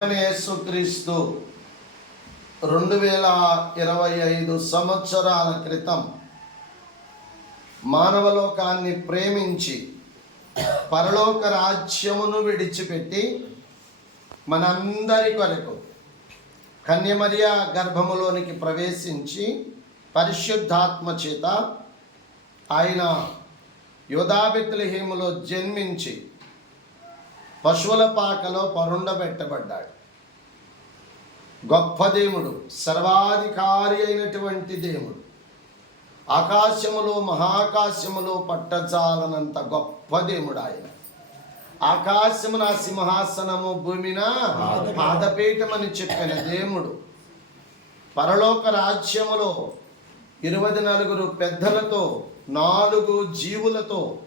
యేసుక్రీస్తు రెండు వేల ఇరవై ఐదు సంవత్సరాల క్రితం మానవలోకాన్ని ప్రేమించి పరలోక రాజ్యమును విడిచిపెట్టి మనందరి కొరకు కన్యమర్య గర్భములోనికి ప్రవేశించి పరిశుద్ధాత్మ చేత ఆయన యోధాబెత్లహేములో జన్మించి పశువుల పాకలో పరుండబెట్టబడ్డాడు. గొప్ప దేవుడు సర్వాధికారి అయినటువంటి దేవుడు. ఆకాశములో మహాకాశములో పట్టజాలనంత గొప్ప దేవుడు ఆయన. ఆకాశము నా సింహాసనము భూమిన పాదపీఠమని చెప్పిన దేవుడు. పరలోక రాజ్యములో ఇరవై నలుగురు పెద్దలతో నాలుగు జీవులతో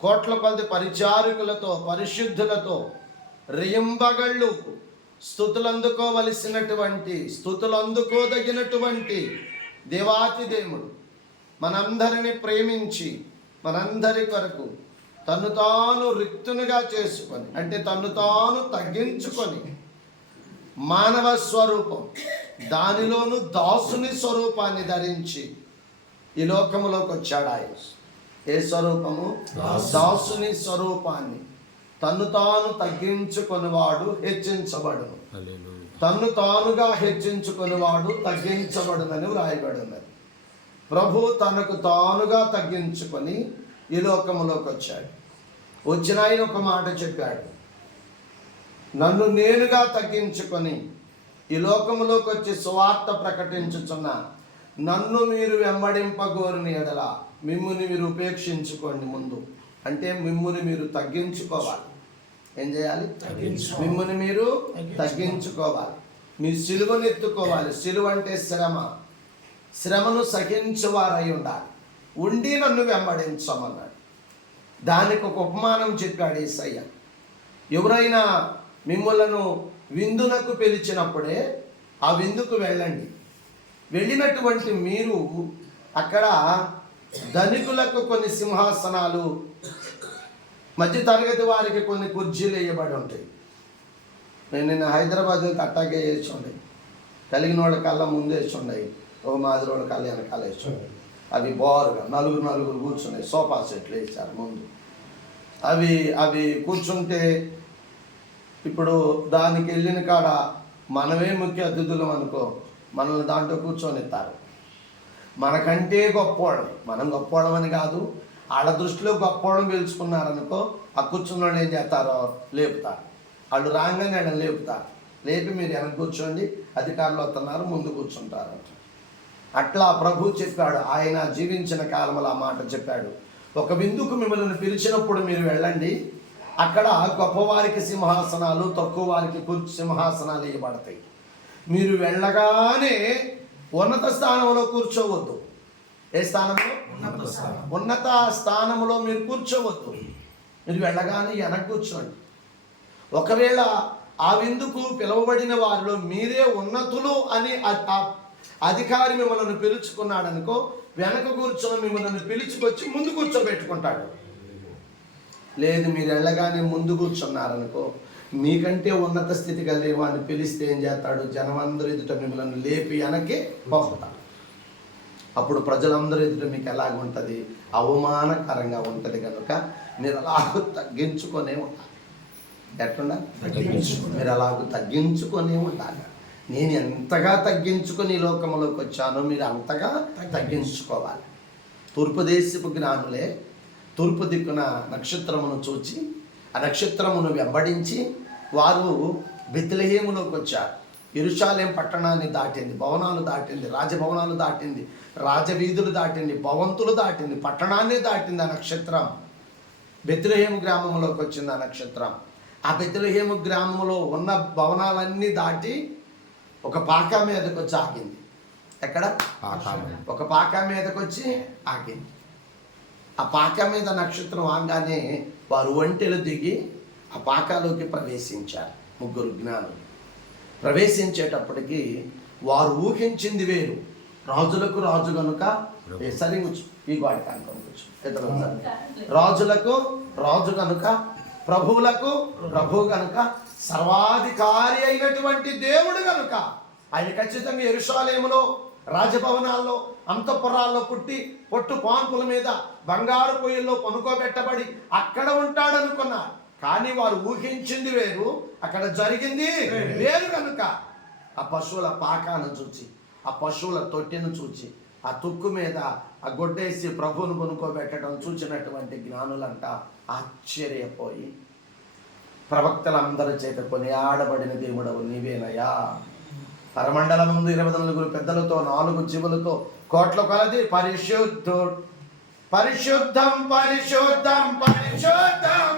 కోట్ల కొలది పరిచారకులతో పరిశుద్ధులతో రియంబగళ్ళు స్థుతులు అందుకోవలసినటువంటి స్థుతులు అందుకోదగినటువంటి దేవాతి దేవుడు మనందరిని ప్రేమించి మనందరి కొరకు తను తాను రిక్తునిగా చేసుకొని అంటే తను తాను తగ్గించుకొని మానవ స్వరూపం దానిలోను దాసుని స్వరూపాన్ని ధరించి ఈ లోకములోకి వచ్చాడు ఆయన. ఏ స్వరూపము? దాసుని. స్వరూపాన్ని. తన్ను తాను తగ్గించుకొనివాడు హెచ్చించబడును. తన్ను తానుగా హెచ్చించుకొనివాడు తగ్గించబడునని వ్రాయబడినది. ప్రభు తనకు తానుగా తగ్గించుకొని ఈ లోకములోకి వచ్చాడు. వచ్చిన ఆయన ఒక మాట చెప్పాడు. నన్ను నేనుగా తగ్గించుకొని ఈ లోకములోకి వచ్చి సువార్త ప్రకటించుచున్న నన్ను మీరు వెంబడింపగోరిని ఎడల మిమ్ముని మీరు ఉపేక్షించుకోండి ముందు. అంటే మిమ్ముని మీరు తగ్గించుకోవాలి. ఏం చేయాలి? మిమ్ముని మీరు తగ్గించుకోవాలి. మీ సిలువను ఎత్తుకోవాలి సిలువ అంటే శ్రమ. శ్రమను సహించువారై ఉండాలి. ఉండి నన్ను వెంబడించమన్నాడు. దానికి ఒక ఉపమానం చెప్పాడు ఏసయ్య. ఎవరైనా మిమ్మలను విందునకు పిలిచినప్పుడే ఆ విందుకు వెళ్ళండి. వెళ్ళినటువంటి మీరు అక్కడ ధనికులకు కొన్ని సింహాసనాలు మధ్య తరగతి వారికి కొన్ని కుర్చీలు వేయబడి ఉంటాయి. నేను నిన్న హైదరాబాద్ అట్టాకే వేసి కలిగిన వాళ్ళ కళ్ళ ముందు వేసి ఓ ఒక మాదిరి వాళ్ళ కళ్ళ వెనకాల వేసి అవి బోరుగా నలుగురు నలుగురు కూర్చున్నాయి సోఫా సెట్లు వేసారు ముందు. అవి అవి కూర్చుంటే ఇప్పుడు దానికి వెళ్ళిన కాడ మనమే ముఖ్య అతిథులం అనుకో మనల్ని దాంట్లో కూర్చొనిస్తారు మనకంటే గొప్పవాడు. మనం గొప్పవాళ్ళం అని కాదు. వాళ్ళ దృష్టిలో గొప్పవాళ్ళం పిలుచుకున్నారనుకో ఆ కూర్చున్న ఏం చేస్తారో లేపుతారు వాళ్ళు రాగానే ఆయన లేపుతారు లేపి మీరు వెనక కూర్చోండి. అధికారులు వస్తున్నారు. ముందు కూర్చుంటారు. అట్లా ప్రభు చెప్పాడు. ఆయన జీవించిన కాలంలో ఆ మాట చెప్పాడు. ఒక విందుకు మిమ్మల్ని పిలిచినప్పుడు మీరు వెళ్ళండి. అక్కడ గొప్పవారికి సింహాసనాలు తక్కువ వారికి కుర్చీ సింహాసనాలు ఇవ్వబడతాయి మీరు వెళ్ళగానే ఉన్నత స్థానంలో కూర్చోవద్దు. ఏ స్థానంలో? ఉన్నత స్థానం. ఉన్నత స్థానంలో మీరు కూర్చోవద్దు. మీరు వెళ్ళగానే వెనక కూర్చోండి. ఒకవేళ ఆ విందుకు పిలువబడిన వారిలో మీరే ఉన్నతులు అని అధికారి మిమ్మల్ని పిలుచుకున్నాడు అనుకో వెనక కూర్చొని మిమ్మల్ని పిలుచుకొచ్చి ముందు కూర్చోబెట్టుకుంటాడు. లేదు మీరు వెళ్ళగానే ముందు కూర్చున్నారనుకో మీకంటే ఉన్నత స్థితి కలిగే వాడిని పిలిస్తే ఏం చేస్తాడు? జనమందరూ ఎదుట మిమ్మల్ని లేపి వెనక్కి పంపుతాడు అప్పుడు ప్రజలందరూ ఎదుట మీకు ఎలాగ ఉంటుంది? అవమానకరంగా ఉంటుంది కనుక మీరు అలాగ తగ్గించుకొనే ఉండాలి. ఎట్లుండా. మీరు అలాగ తగ్గించుకొనే ఉండాలి. నేను ఎంతగా తగ్గించుకొని ఈ లోకంలోకి వచ్చానో మీరు అంతగా తగ్గించుకోవాలి. తూర్పు దేశపు జ్ఞానులే తూర్పు దిక్కున నక్షత్రమును చూచి ఆ నక్షత్రమును వెంబడించి వారు బెత్లహేములోకి వచ్చారు. ఇరుషాలేం పట్టణాన్ని దాటింది భవనాలు దాటింది రాజభవనాలు దాటింది రాజవీధులు దాటింది భవంతులు దాటింది పట్టణాన్ని దాటింది ఆ నక్షత్రం. బెత్లహేము గ్రామంలోకి వచ్చింది ఆ నక్షత్రం. ఆ బెత్లహేము గ్రామంలో ఉన్న భవనాలన్నీ దాటి ఒక పాక మీదకి వచ్చి ఆగింది. ఎక్కడ. ఒక పాక మీదకి వచ్చి ఆగింది. ఆ పాక మీద నక్షత్రం ఆగానే వారు ఒంటెలు దిగి ఆ పాకాలోకి ప్రవేశించారు ముగ్గురు జ్ఞానులు. ప్రవేశించేటప్పటికి వారు ఊహించింది వేరు. రాజులకు రాజు కనుక సరిగుచ్చు ఈ వాడి కనుక రాజులకు రాజు కనుక ప్రభువులకు ప్రభు కనుక సర్వాధికారి అయినటువంటి దేవుడు కనుక ఆయన ఖచ్చితంగా ఎరుషాలేములో రాజభవనాల్లో అంతఃపురాల్లో పుట్టి పొట్టు పాన్పుల మీద బంగారు పొయ్యిల్లో పనుకోబెట్టబడి అక్కడ ఉంటాడనుకున్నారు. కానీ వారు ఊహించింది వేరు అక్కడ జరిగింది వేరు కనుక ఆ పశువుల పాకాను చూచి ఆ పశువుల తొట్టెను చూచి ఆ తుక్కు మీద ఆ గొడ్డేసి ప్రభువును కొనుక్కోబెట్టడం చూచినటువంటి జ్ఞానులంట ఆశ్చర్యపోయి ప్రవక్తలందరి చేత కొని ఆడబడిన దేవుడవు నీవేనయ్యా పరమండల ముందు ఇరవై నలుగురు పెద్దలతో నాలుగు జీవులతో కోట్ల కొలది పరిశుద్ధం పరిశుద్ధం పరిశుద్ధం పరిశుద్ధం.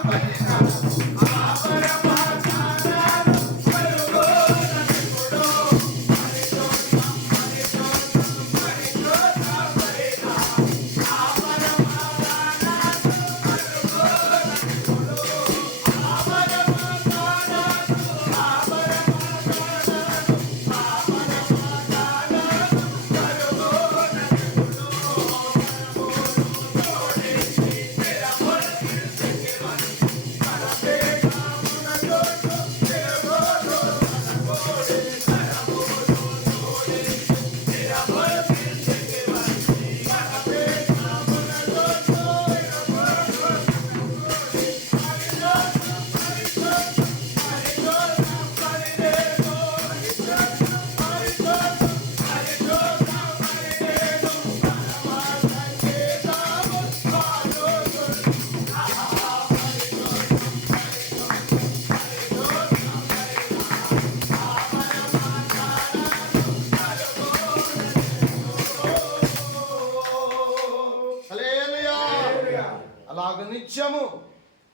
నిత్యము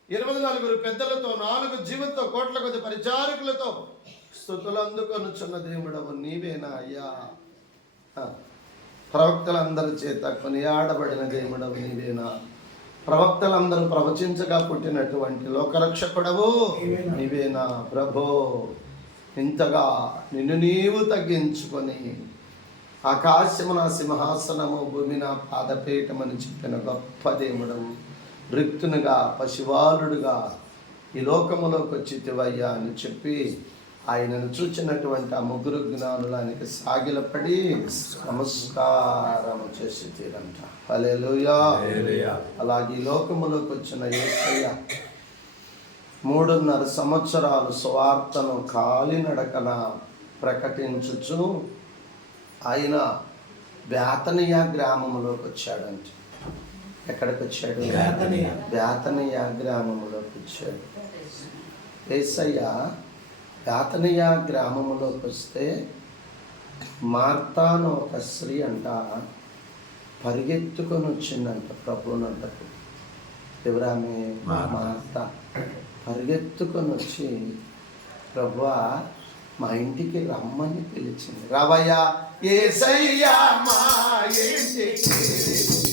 ఇరవై నలుగురు పెద్దలతో నాలుగు జీవంతో కోట్ల కొద్ది పరిచారకులతో స్థుతులు అందుకొనుచున్న దేవుడవు నీవేనా అయ్యా. ప్రవక్తలందరి చేత కొనియాడబడిన దేవుడవు నీవేనా? ప్రవక్తలందరూ ప్రవచించగా పుట్టినటువంటి లోకరక్షకుడవు నీవేనా? ప్రభో ఇంతగా నిన్ను నీవు తగ్గించుకొని ఆకాశము నా సింహాసనము భూమి నా పాదపీఠమని చెప్పిన గొప్ప దేవుడవు రిక్తునుగా పశువాలుడుగా ఈ లోకములోకి వచ్చితివయ్యా అని చెప్పి ఆయనను చూచినటువంటి ఆ ముగ్గురు జ్ఞానులానికి సాగిలపడి నమస్కారం చేసి తీరంట హల్లెలూయా. అలాగే ఈ లోకములోకి వచ్చిన యేసయ్య మూడున్నర సంవత్సరాలు సువార్తను కాలినడకన ప్రకటించుచు ఆయన బేతనియ గ్రామంలోకి వచ్చాడంట ఎక్కడికి వచ్చాడు. బేతనియ గ్రామంలోకి వచ్చాడు ఏసయ్య బేతనియ గ్రామంలోకి వస్తే మార్తాను ఒక స్త్రీ అంట పరిగెత్తుకొని వచ్చిందంట ప్రభువునంటకు ఎవరామె మార్త. మార్త. పరిగెత్తుకొని వచ్చి ప్రభువా మా ఇంటికి రమ్మని పిలిచింది. రావయ్యా ఏసయ్యా మా ఇంటికి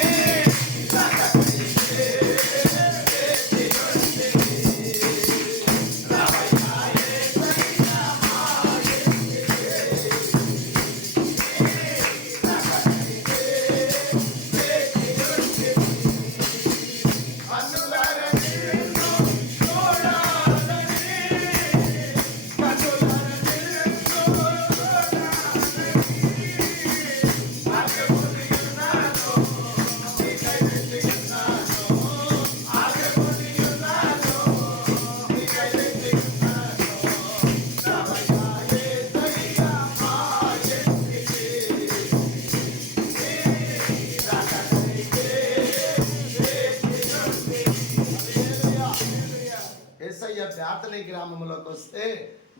ఏసయ్య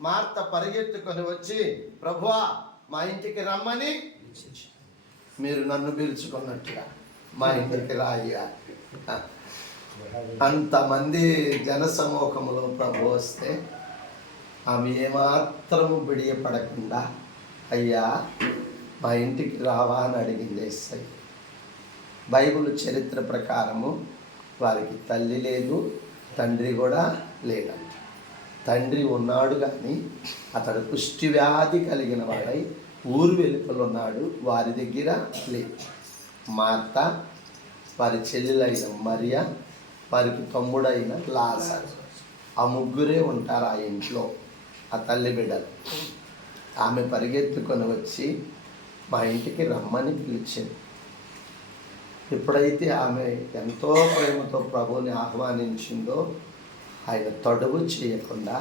మార్త పరిగెత్తుకొని వచ్చి ప్రభువా మా ఇంటికి రమ్మని. మీరు నన్ను పిలుచుకున్నట్టుగా మా ఇంటికి రాయ్యా. అంతమంది జనసమూహంలో ప్రభు వస్తే ఆమె ఏమాత్రము బిడియపడకుండా అయ్యా మా ఇంటికి రావా అని అడిగింది ఎస్ఐ బైబిల్ చరిత్ర ప్రకారము వారికి తల్లి లేదు తండ్రి కూడా లేదంట. తండ్రి ఉన్నాడు కానీ అతడు పుష్టి వ్యాధి కలిగిన వాడై ఊరు వెలుపల ఉన్నాడు వారి దగ్గర లేదు మార్త వారి చెల్లెలైన మరియ వారికి తమ్ముడైన లాజర్. ఆ ముగ్గురే ఉంటారు ఆ ఇంట్లో ఆ తల్లి బిడ్డలు. ఆమె పరిగెత్తుకొని వచ్చి మా ఇంటికి రమ్మని పిలిచింది. ఎప్పుడైతే ఆమె ఎంతో ప్రేమతో ప్రభువుని ఆహ్వానించిందో ఆయన తడుగు చేయకుండా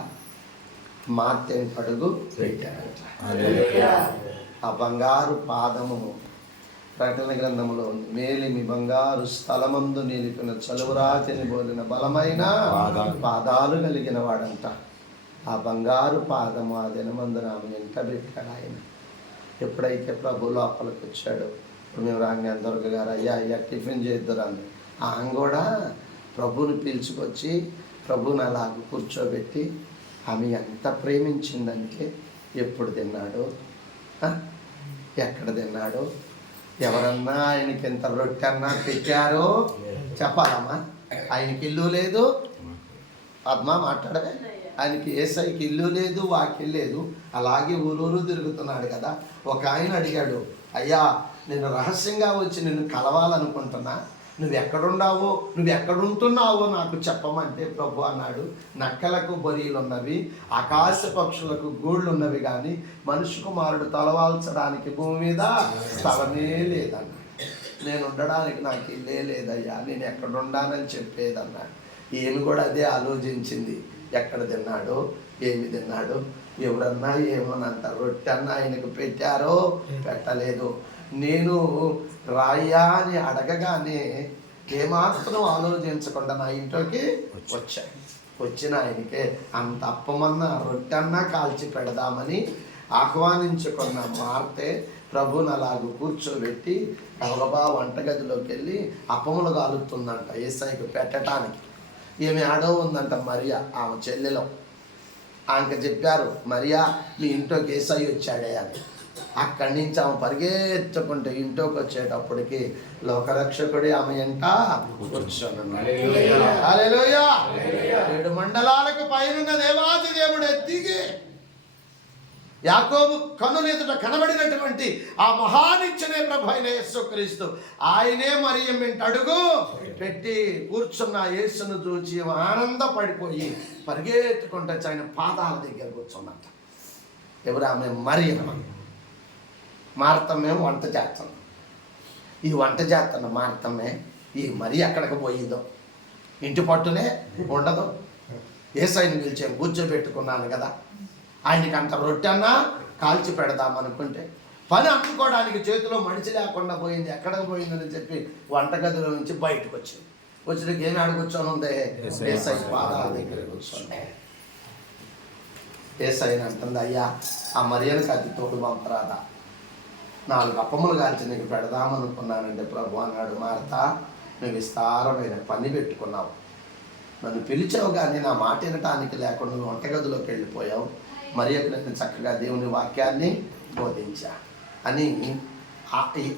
మార్తెని తడుగు పెట్టాడట ఆ బంగారు పాదము ప్రకటన గ్రంథంలో ఉంది. మేలిమి బంగారు స్థలమందు నిలిపిన చలువరాతిని బోలిన బలమైన పాదాలు. కలిగిన వాడంట. ఆ బంగారు పాదము ఆ దినమందున ఆమె వెంట పెట్టాడు ఆయన. ఎప్పుడైతే ప్రభు లోపలికి వచ్చాడు ఇప్పుడు మేము రాగానే దొరక గారు అయ్యా అయ్యా టిఫిన్ చేద్దురంది ఆమె కూడా ప్రభుని పిలుచుకొచ్చి ప్రభుని అలాగ కూర్చోబెట్టి ఆమె ఎంత ప్రేమించిందంటే ఎప్పుడు తిన్నాడు ఎక్కడ తిన్నాడు ఎవరన్నా ఆయనకి ఎంత రొట్టె అన్నా పెట్టారో చెప్పాలమ్మా. ఆయనకి ఇల్లు లేదు. పద్మ మాట్లాడవే. ఆయనకి ఏసైకి ఇల్లు లేదు వాకిల్ లేదు. అలాగే ఊరూరు తిరుగుతున్నాడు కదా. ఒక ఆయన అడిగాడు అయ్యా నేను రహస్యంగా వచ్చి నిన్ను కలవాలనుకుంటున్నా. నువ్వు ఎక్కడున్నావో నువ్వు ఎక్కడుంటున్నావో నాకు చెప్పమంటే ప్రభు అన్నాడు. నక్కలకు బొరీలున్నవి ఆకాశ పక్షులకు గూళ్ళు ఉన్నవి కానీ మనుషు కుమారుడు తలవాల్చడానికి భూమి మీద స్థలమే లేదన్నాడు. నేను ఉండడానికి నాకు ఇల్లే లేదయ్యా నేను ఎక్కడుండానని చెప్పేదన్నా చెప్పేదన్నాడు కూడా అదే ఆలోచించింది. ఎక్కడ తిన్నాడో ఏమి తిన్నాడో ఎవరన్నా ఏమోనంత రొట్టె అన్న ఆయనకు పెట్టారో పెట్టలేదు. నేను రాయ్యా అని అడగగానే ఏమాత్రం ఆలోచించకుండా నా ఇంట్లోకి వచ్చాయి. వచ్చిన ఆయనకే అంత అప్పమన్నా రొట్టె అన్నా కాల్చి పెడదామని ఆహ్వానించుకున్న మార్తె ప్రభుని అలాగ కూర్చోబెట్టి గబగబా వంటగదిలోకి వెళ్ళి అప్పములు కాలుతుందంట ఏసైకి పెట్టడానికి ఈమె ఆడో ఉందంట మరియా ఆమె చెల్లెలో. ఆమెకు చెప్పారు మరియా మీ ఇంట్లోకి ఏసై వచ్చాడే అని. అక్కడి నుంచి ఆమె పరిగెత్తుకుంటూ ఇంట్లోకి వచ్చేటప్పటికి లోకరక్షకుడి ఆమె ఎంట. ఏడు మండలాలకు పైనున్న దేవాది దేవుడు ఎత్తిగి యాకోబు కన్నుల ఎదుట కనబడినటువంటి ఆ మహానిచ్చనే ప్రభు అయిన యేసుక్రీస్తు ఆయనే మరి వెంట అడుగు పెట్టి కూర్చున్న యేసును చూచి ఆనందపడిపోయి పరిగెత్తుకుంటూ ఆయన పాదాల దగ్గర కూర్చున్నట్ట ఎవరు ఆమె మరియమ్మ మార్తమ్మేమో వంట చేస్తున్నాం ఈ వంట చేస్తున్న మార్తమ్మే ఈ మరి ఎక్కడికి పోయిందో? ఇంటి పట్టునే ఉండదు. ఏసైని పిలిచాను కూర్చోబెట్టుకున్నాను కదా ఆయనకి అంత రొట్టె అన్నా కాల్చి పెడదాం అనుకుంటే పని అందుకోవడానికి చేతిలో మనిషి లేకుండా పోయింది ఎక్కడికి పోయిందని చెప్పి వంటగదిలో నుంచి బయటకు వచ్చింది. వచ్చిన ఏమి ఆడ కూర్చొని ఉంది ఏసై పాదాల దగ్గర కూర్చొని ఏసైని అంటుంది అయ్యా ఆ మరియనకి అది తోడు పంపరాదా నాలుగు అప్పములు కాల్చి నీకు పెడదామనుకున్నానండి ప్రభు అన్నాడు మారతా నువ్వు విస్తారమైన పని పెట్టుకున్నావు. నన్ను పిలిచావు కానీ నా మాట వినటానికి లేకుండా నువ్వు వంటగదిలోకి వెళ్ళిపోయావు. మరి నేను చక్కగా దేవుని వాక్యాన్ని బోధించా. అని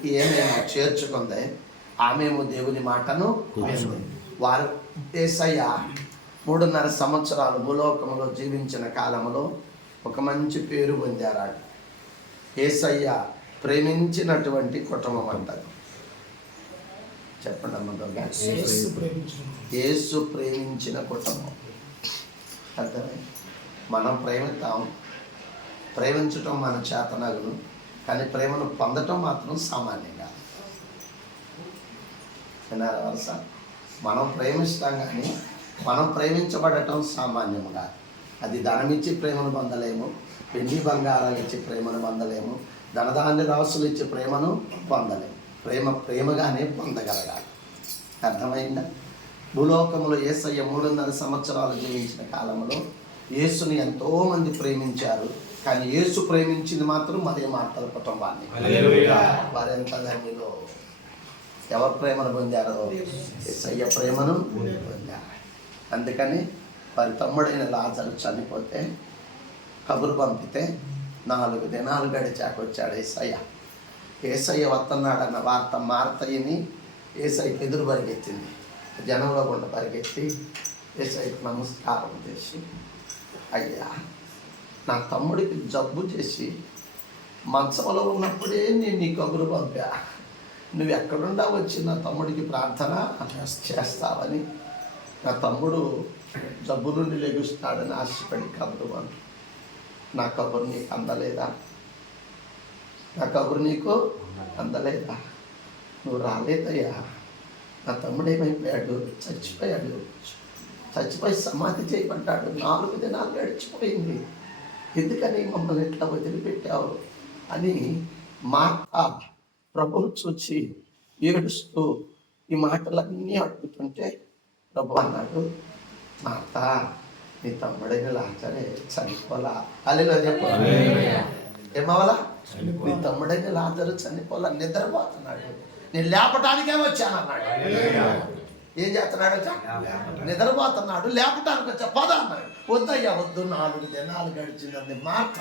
ఏమేమో చేర్చుకుంది. ఆమెమో దేవుని మాటను వారు ఏసయ్య మూడున్నర సంవత్సరాలు భూలోకంలో జీవించిన కాలంలో ఒక మంచి పేరు పొందారు ఏసయ్య ప్రేమించినటువంటి కుటుంబం అంటారు చెప్పండి అమ్మ దుర్గా యేసు యేసు ప్రేమించిన కుటుంబం. అర్థమే మనం ప్రేమిస్తాం ప్రేమించటం మన చేతనగును కానీ ప్రేమను పొందటం మాత్రం సామాన్యంగా. విన్నారా వరుస? మనం ప్రేమిస్తాం కానీ మనం ప్రేమించబడటం సామాన్యముగా అది ధనమిచ్చి ప్రేమను పొందలేము వెండి బంగారాలు ఇచ్చి ప్రేమను పొందలేము ధనధాన్య రాసులు ఇచ్చి ప్రేమను పొందలేము ప్రేమ ప్రేమగానే పొందగలగాలి. అర్థమైందా? భూలోకంలో యేసయ్య మూడున్నర సంవత్సరాలు జీవించిన కాలంలో యేసుని ఎంతోమంది ప్రేమించారు. కానీ యేసు ప్రేమించింది మాత్రం మదే మాటల కుటుంబాన్ని. వారెంత ధన్యులో? ఎవరు ప్రేమను పొందారో? యేసయ్య ప్రేమను పొందారు. అందుకని వారి తమ్ముడైన లాజరు చనిపోతే కబురు పంపితే నాలుగు దినాలు గడిచాకొచ్చాడు ఏసయ్య. ఏసయ్య వస్తున్నాడన్న వార్త మార్తయ్యని ఏసైకి ఎదురు పరిగెత్తింది. జనంలో గుండా పరిగెత్తి ఏసైకి నమస్కారం చేసి అయ్యా నా తమ్ముడికి జబ్బు చేసి మంచంలో ఉన్నప్పుడే నేను నీ కబురు పంపా. నువ్వు ఎక్కడుండా వచ్చి నా తమ్ముడికి ప్రార్థన చేస్తావని నా తమ్ముడు జబ్బు నుండి లెగుస్తాడని ఆశపడి కబురు పంపి నా కబురు నీకు అందలేదా? నా కబురు నీకు అందలేదా? నువ్వు రాలేదయ్యా. నా తమ్ముడు ఏమైపోయాడు? చచ్చిపోయాడు. చచ్చిపోయి సమాధి చేయబడ్డాడు. నాలుగు దినాలు గడిచిపోయింది. ఎందుకని మమ్మల్ని ఎట్లా వదిలిపెట్టావు? అని మాట ప్రభువు చూచి ఏడుస్తూ ఈ మాటలన్నీ అడుగుతుంటే ప్రభు అన్నాడు మాత నీ తమ్ముడైన లాజరే చనిపోలా అలీలో చెప్పు ఏమవలా నీ తమ్ముడైన లాజరు చనిపోలా నిద్రపోతున్నాడు. నేను లేపటానికే వచ్చాను అన్నాడు ఏం చేస్తున్నాడు? నిద్రపోతున్నాడు. లేపటానికి వచ్చా? పద అన్నాడు. వద్దయ్యా వద్దు. నాలుగు దినాలు గడిచిందండి మాట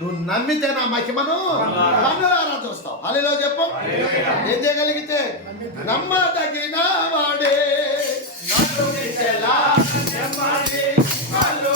నువ్వు నమ్మితే నా మహిమను కన్నులారా చూస్తావు. అలీలో చెప్పు. ఏం చేయగలిగితే? నమ్మదగిన వాడే. నన్ను నువ్వు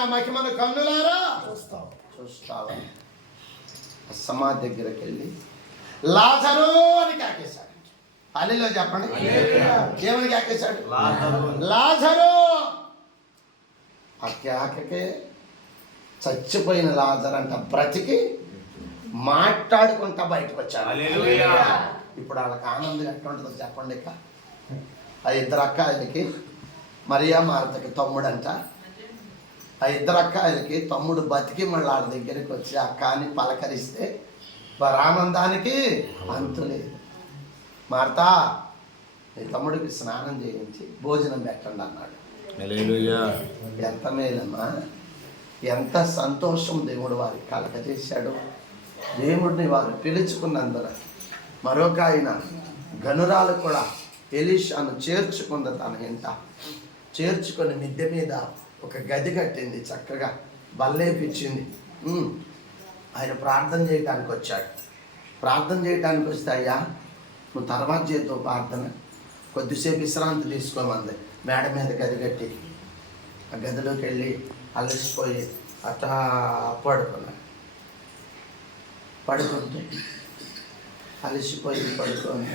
నా మహిమను కన్నులారా? చూస్తావా? ఆ సమాధి దగ్గరికి వెళ్ళి లాజరు అని కాకేశాడు. అల్లిలో చెప్పండి. ఏమని కాకేశాడు. లాజరు. ఆ కేకకే చచ్చిపోయిన లాజర్ అంట బ్రతికి మాట్లాడుకుంటా బయటకు వచ్చాడు. ఇప్పుడు వాళ్ళకి ఆనందం ఎట్లా ఉంటుందో చెప్పండి ఇక. ఆ ఇద్దరు అక్కాయలకి మరియా మారతకి తమ్ముడంట. ఆ ఇద్దరు అక్కాయలకి తమ్ముడు బతికి మళ్ళీ వాళ్ళ దగ్గరికి వచ్చి అక్కని పలకరిస్తే వారి ఆనందానికి అంతు లేదు. మార్తా నీ తమ్ముడికి స్నానం చేయించి భోజనం పెట్టండి అన్నాడు. ఎంత మేలమ్మా. ఎంత సంతోషం దేవుడు వారికి కలగజేశాడు. దేవుడిని వారు పిలుచుకున్నందున మరొక ఆయన గనురాలు కూడా ఎలీషాను చేర్చుకుంది తన ఇంట. చేర్చుకొని మిద్దె మీద ఒక గది కట్టింది చక్కగా బల్లేపించింది ఆయన ప్రార్థన చేయడానికి వచ్చాడు. ప్రార్థన చేయడానికి వస్తే అయ్యా నువ్వు తర్వాత చేద్దావు ప్రార్థన. కొద్దిసేపు విశ్రాంతి తీసుకోమంది. మేడ మీద గది కట్టి ఆ గదిలోకి వెళ్ళి అలసిపోయి అట్టా పడుకున్నాడు. పడుకుంటే అలసిపోయి పడుకొని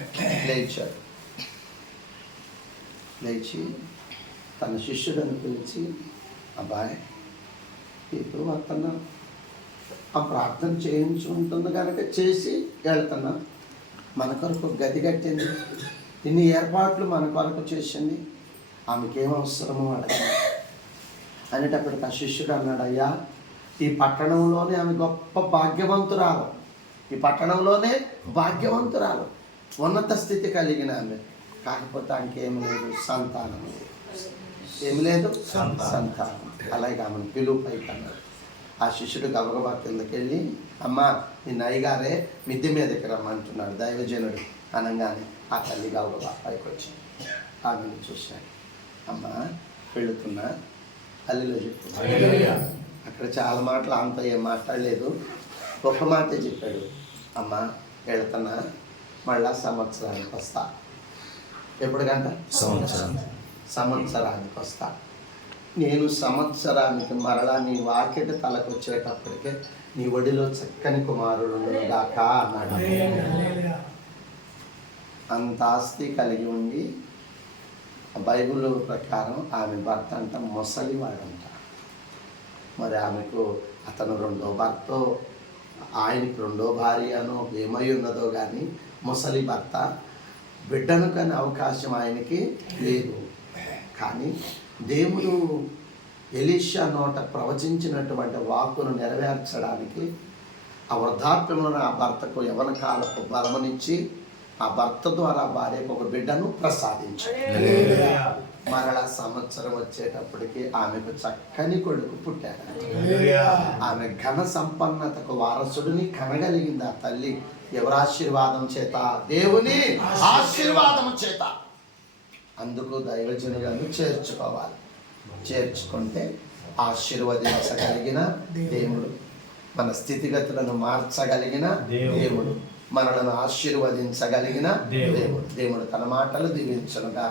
లేచాడు. లేచి తన శిష్యుడని పిలిచి అబ్బాయి ఇప్పుడు వస్తున్నాను ఆ ప్రార్థన చేయించుకుంటుంది కనుక చేసి వెళ్తున్నా. మన కొరకు గది కట్టింది. ఇన్ని ఏర్పాట్లు మన కొరకు చేసింది. ఆమెకేం అవసరమో అడగ అనేటప్పటికి ఆ శిష్యుడు అన్నాడు అయ్యా ఈ పట్టణంలోనే ఆమె గొప్ప భాగ్యవంతురాలు. ఈ పట్టణంలోనే భాగ్యవంతురాలు. ఉన్నత స్థితి కలిగిన ఆమె. కాకపోతే ఆమెకేం లేదు సంతానం లేదు. ఏం లేదు? సంతానం. అలాగే ఆమెను పిలువు పైకి అన్నాడు ఆ శిష్యుడు గబగబా కిందకి వెళ్ళి అమ్మా ఈ నయ్యగారే మిద్దె మీదకి రమ్మంటున్నాడు దైవజనుడు. అనగానే ఆ తల్లి గబగబా పైకి వచ్చి ఆమెను చూశాడు. అమ్మా వెళుతున్నా అల్లిలో చెప్పు. అక్కడ చాలా మాటలు అంత ఏం మాట్లాడలేదు. ఒక మాటే చెప్పాడు. అమ్మా వెళుతున్నా మళ్ళా సంవత్సరానికి వస్తా. ఎప్పుడు గంట? సంవత్సరం సంవత్సరానికి వస్తా. నేను సంవత్సరానికి మరలా నీ వాకిట తలకు వచ్చేటప్పటికే నీ ఒడిలో చక్కని కుమారుడు దాకా అన్నాడు. అంత ఆస్తి కలిగి ఉండి బైబిల్ ప్రకారం ఆమె భర్త అంట ముసలివాడంట మరి ఆమెకు అతను రెండో భర్త ఆయనకి రెండో భార్యనో ఏమై ఉన్నదో కానీ ముసలి భర్త బిడ్డను కానీ అవకాశం ఆయనకి లేదు. కానీ దేవుడు ఎలీషా నోట ప్రవచించినటువంటి వాక్కును నెరవేర్చడానికి ఆ వృద్ధాప్యంలో ఆ భర్తకు యవన కాలపు బలమనిచ్చి ఆ భర్త ద్వారా భార్యకు ఒక బిడ్డను ప్రసాదించాడు. మరలా సంవత్సరం వచ్చేటప్పటికి ఆమెకు చక్కని కొడుకు పుట్టాడు. ఆమె ఘన సంపన్నతకు వారసుడిని కనగలిగింది ఆ తల్లి. ఎవరి ఆశీర్వాదం చేత? దేవుని ఆశీర్వాదం చేత. అందుకు దైవజనులను చేర్చుకోవాలి. చేర్చుకుంటే ఆశీర్వదించగలిగిన దేవుడు. మన స్థితిగతులను మార్చగలిగిన దేవుడు. మనలను ఆశీర్వదించగలిగిన దేవుడు. దేవుడు. దేవుడు తన మాటలు దీవించనుగా